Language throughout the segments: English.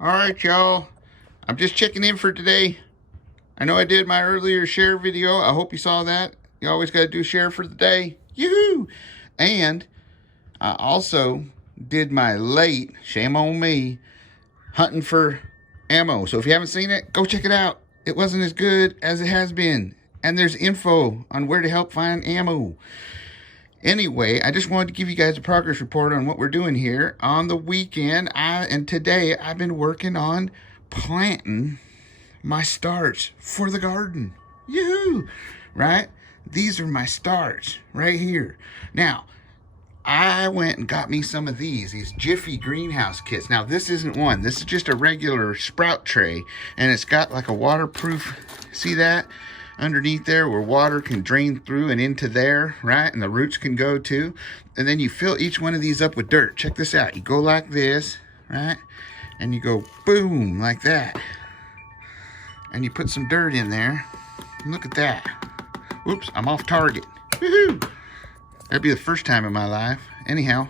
All right, y'all. I'm just checking in for today. I know I did my earlier share video. I hope you saw that. You always got to do share for the day. Yoo-hoo! And I also did my late, shame on me, hunting for ammo. So if you haven't seen it, go check it out. It wasn't as good as it has been. And there's info on where to help find ammo. Anyway, I just wanted to give you guys a progress report on what we're doing here. On the weekend, and today, I've been working on planting my starts for the garden. Yoo-hoo! Right? These are my starts right here. Now, I went and got me some of these Jiffy greenhouse kits. Now, this isn't one. This is just a regular sprout tray, and it's got like a waterproof, see that? Underneath there where water can drain through and into there, right? And the roots can go too. And then you fill each one of these up with dirt. Check this out. You go like this, right? And you go boom, like that. And you put some dirt in there. Look at that. Oops, I'm off target. Woohoo! That'd be the first time in my life. Anyhow,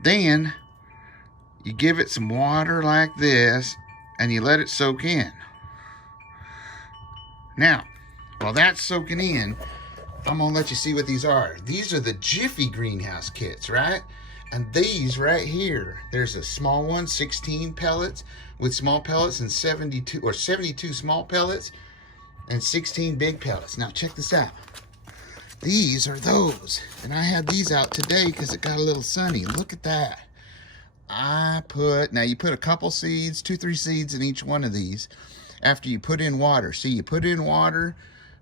then you give it some water like this and you let it soak in. Now, while that's soaking in, I'm going to let you see what these are. These are the Jiffy greenhouse kits, right? And these right here, there's a small one, 16 pellets with small pellets and 72 small pellets and 16 big pellets. Now, check this out. These are those. And I had these out today because it got a little sunny. Look at that. Now you put a couple seeds, 2-3 seeds in each one of these. After you put in water. See, you put in water,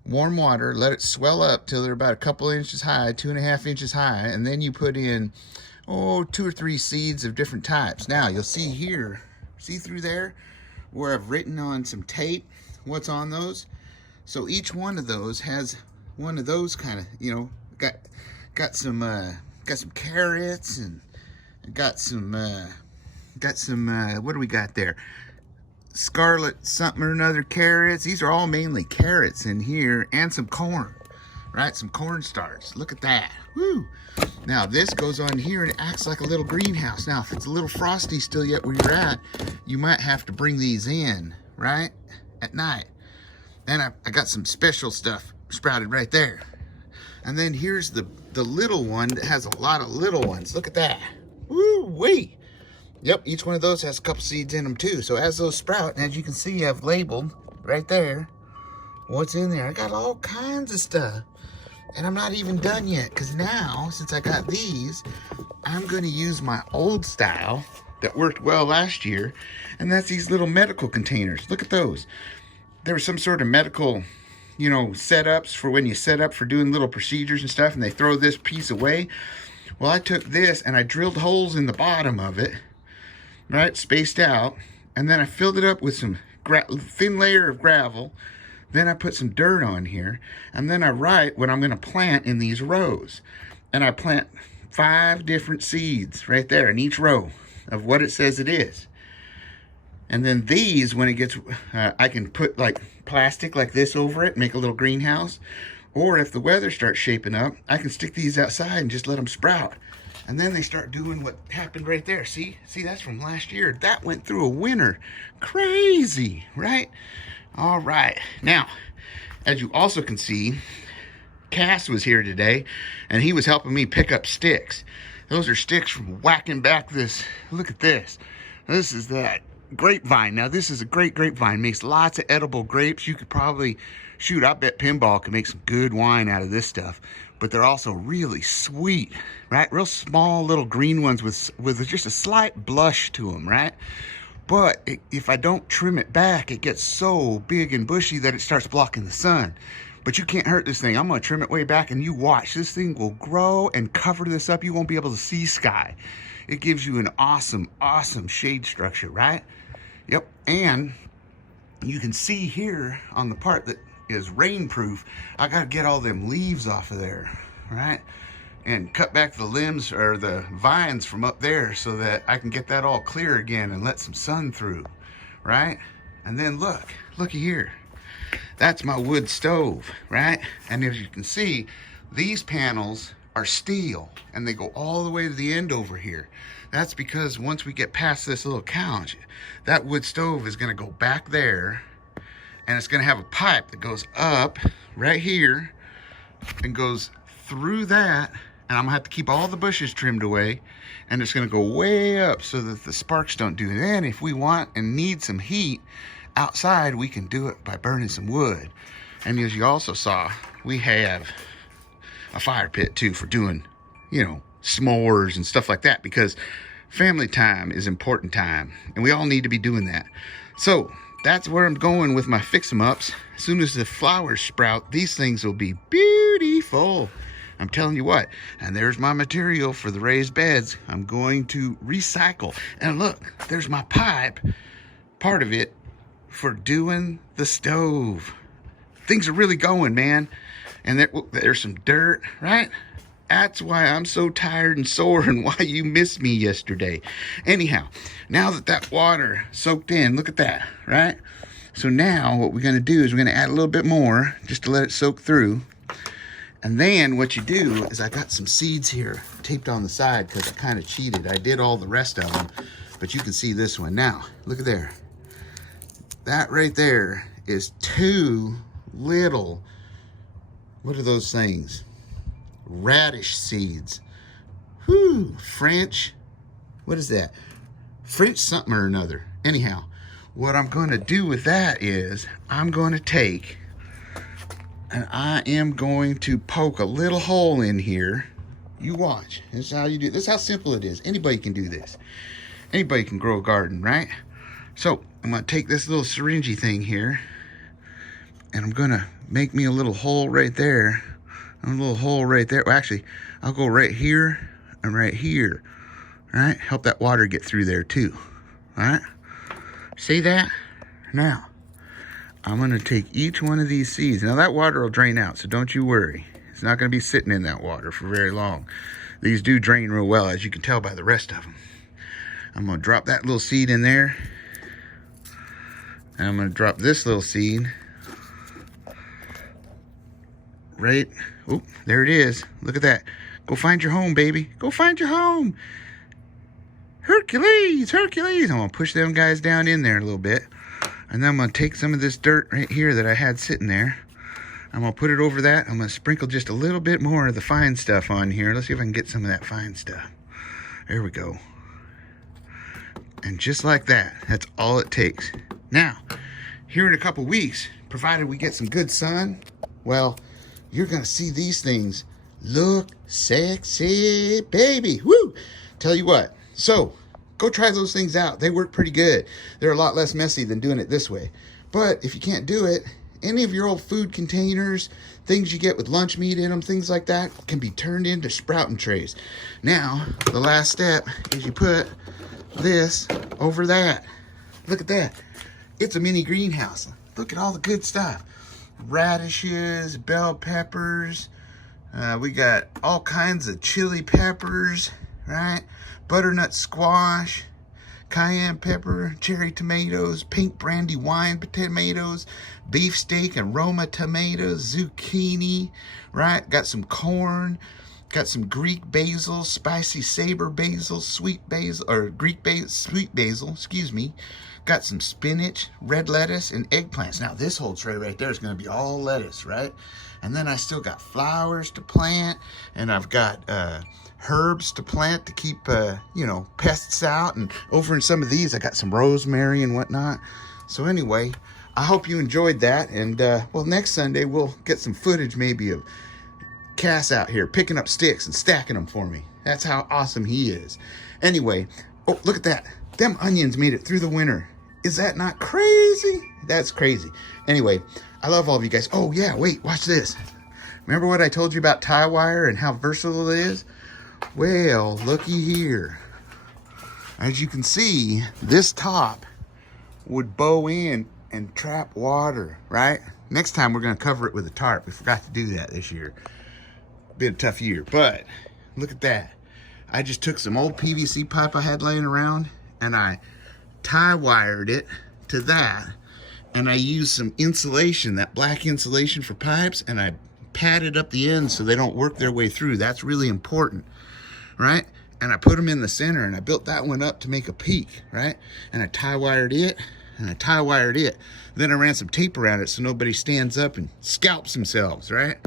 warm water, let it swell up till they're about a couple inches high, 2.5 inches high, and then you put in, 2 or 3 seeds of different types. Now, you'll see here, see through there, where I've written on some tape what's on those? So each one of those has one of those kind of, got some carrots, and got some, what do we got there? Scarlet something or another carrots. These are all mainly carrots in here, and some corn, right? Some corn starts. Look at that. Woo! Now this goes on here and it acts like a little greenhouse. Now if it's a little frosty still yet where you're at, you might have to bring these in, right? At night. And I got some special stuff sprouted right there. And then here's the little one that has a lot of little ones. Look at that. Woo-wee! Yep, each one of those has a couple seeds in them too. So as those sprout, and as you can see, I've labeled right there what's in there. I got all kinds of stuff. And I'm not even done yet, because now, since I got these, I'm going to use my old style that worked well last year, and that's these little medical containers. Look at those. There was some sort of medical, setups for when you set up for doing little procedures and stuff, and they throw this piece away. Well, I took this and I drilled holes in the bottom of it, right, spaced out, and then I filled it up with some thin layer of gravel. Then I put some dirt on here, and then I write what I'm going to plant in these rows. And I plant 5 different seeds right there in each row of what it says it is. And then these, when it gets, I can put like plastic like this over it, make a little greenhouse. Or if the weather starts shaping up, I can stick these outside and just let them sprout. And then they start doing what happened right there. See, that's from last year. That went through a winter. Crazy, right? All right. Now, as you also can see, Cass was here today, and he was helping me pick up sticks. Those are sticks from whacking back this. Look at this. This is that grapevine. Now, this is a great grapevine. Makes lots of edible grapes. You could probably, I bet Pinball can make some good wine out of this stuff. But they're also really sweet, right? Real small little green ones with just a slight blush to them, right? But if I don't trim it back, it gets so big and bushy that it starts blocking the sun. But you can't hurt this thing. I'm going to trim it way back, and you watch. This thing will grow and cover this up. You won't be able to see sky. It gives you an awesome, awesome shade structure, right? Yep. And you can see here on the part that is rainproof, I got to get all them leaves off of there, right? And cut back the limbs or the vines from up there so that I can get that all clear again and let some sun through, right? And then looky here. That's my wood stove, right? And as you can see, these panels are steel, and they go all the way to the end over here. That's because once we get past this little couch, that wood stove is going to go back there, and it's going to have a pipe that goes up right here and goes through that, and I'm going to have to keep all the bushes trimmed away, and it's going to go way up so that the sparks don't do it. And if we want and need some heat outside, we can do it by burning some wood. And as you also saw, we have a fire pit too for doing, you know, s'mores and stuff like that, because family time is important time, and we all need to be doing that. So that's where I'm going with my fix-em-ups. As soon as the flowers sprout, these things will be beautiful. I'm telling you what. And there's my material for the raised beds. I'm going to recycle. And look, there's my pipe, part of it, for doing the stove. Things are really going, man. And there's some dirt, right? That's why I'm so tired and sore, and why you missed me yesterday. Anyhow, now that that water soaked in, look at that, right? So now what we're going to do is we're going to add a little bit more just to let it soak through. And then what you do is I got some seeds here taped on the side because I kind of cheated. I did all the rest of them, but you can see this one. Now, look at there. That right there is 2 little, what are those things? Radish seeds. Whew, French. What is that? French something or another. Anyhow, what I'm going to do with that is I'm going to take and I am going to poke a little hole in here. You watch. This is how you do it. This is how simple it is. Anybody can do this. Anybody can grow a garden, right? So I'm going to take this little syringe thing here, and I'm going to make me a little hole right there. A little hole right there. Well, actually, I'll go right here and right here. All right? Help that water get through there too. All right? See that? Now, I'm going to take each one of these seeds. Now, that water will drain out, so don't you worry. It's not going to be sitting in that water for very long. These do drain real well, as you can tell by the rest of them. I'm going to drop that little seed in there. And I'm going to drop this little seed right. Oh, there it is. Look at that. Go find your home, baby. Go find your home. Hercules, Hercules. I'm going to push them guys down in there a little bit. And then I'm going to take some of this dirt right here that I had sitting there. I'm going to put it over that. I'm going to sprinkle just a little bit more of the fine stuff on here. Let's see if I can get some of that fine stuff. There we go. And just like that, that's all it takes. Now, here in a couple weeks, provided we get some good sun, well, you're going to see these things look sexy, baby. Woo! Tell you what. So, go try those things out. They work pretty good. They're a lot less messy than doing it this way. But if you can't do it, any of your old food containers, things you get with lunch meat in them, things like that, can be turned into sprouting trays. Now, the last step is you put this over that. Look at that. It's a mini greenhouse. Look at all the good stuff. Radishes, bell peppers. We got all kinds of chili peppers, right? Butternut squash, cayenne pepper, cherry tomatoes, pink brandy wine tomatoes, beefsteak and Roma tomatoes, zucchini, right? Got some corn, got some Greek basil, spicy saber basil, sweet basil, or Greek basil, sweet basil, excuse me. Got some spinach, red lettuce, and eggplants. Now this whole tray right there is going to be all lettuce, right? And then I still got flowers to plant, and I've got herbs to plant to keep, pests out. And over in some of these, I got some rosemary and whatnot. So anyway, I hope you enjoyed that. And, next Sunday, we'll get some footage maybe of Cass out here picking up sticks and stacking them for me. That's how awesome he is. Anyway, oh, look at that. Them onions made it through the winter. Is that not crazy? That's crazy. Anyway, I love all of you guys. Oh, yeah, wait, watch this. Remember what I told you about tie wire and how versatile it is? Well, looky here. As you can see, this top would bow in and trap water, right? Next time, we're going to cover it with a tarp. We forgot to do that this year. Been a tough year, but look at that. I just took some old PVC pipe I had laying around, and I tie wired it to that, and I used some insulation, that black insulation for pipes, and I padded up the ends so they don't work their way through. That's really important, right? And I put them in the center, and I built that one up to make a peak, right? And I tie wired it, and I tie wired it. Then I ran some tape around it so nobody stands up and scalps themselves, right?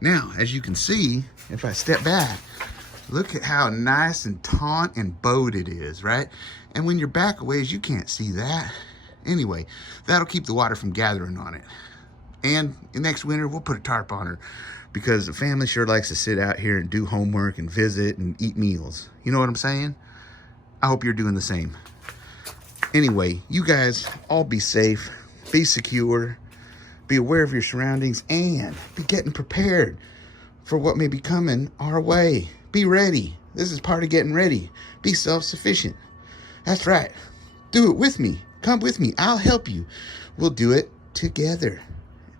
Now, as you can see, if I step back, look at how nice and taut and bowed it is, right? And when you're back a ways, you can't see that. Anyway, that'll keep the water from gathering on it. And next winter, we'll put a tarp on her, because the family sure likes to sit out here and do homework and visit and eat meals. You know what I'm saying? I hope you're doing the same. Anyway, you guys all be safe, be secure, be aware of your surroundings, and be getting prepared for what may be coming our way. Be ready. This is part of getting ready. Be self-sufficient. That's right. Do it with me. Come with me. I'll help you. We'll do it together,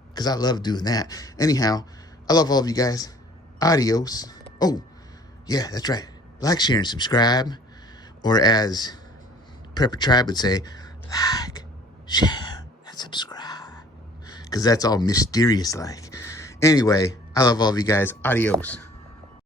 because I love doing that. Anyhow, I love all of you guys. Adios. Oh, yeah, that's right. Like, share, and subscribe. Or as Prepper Tribe would say, like, share, and subscribe. Because that's all mysterious like. Anyway, I love all of you guys. Adios.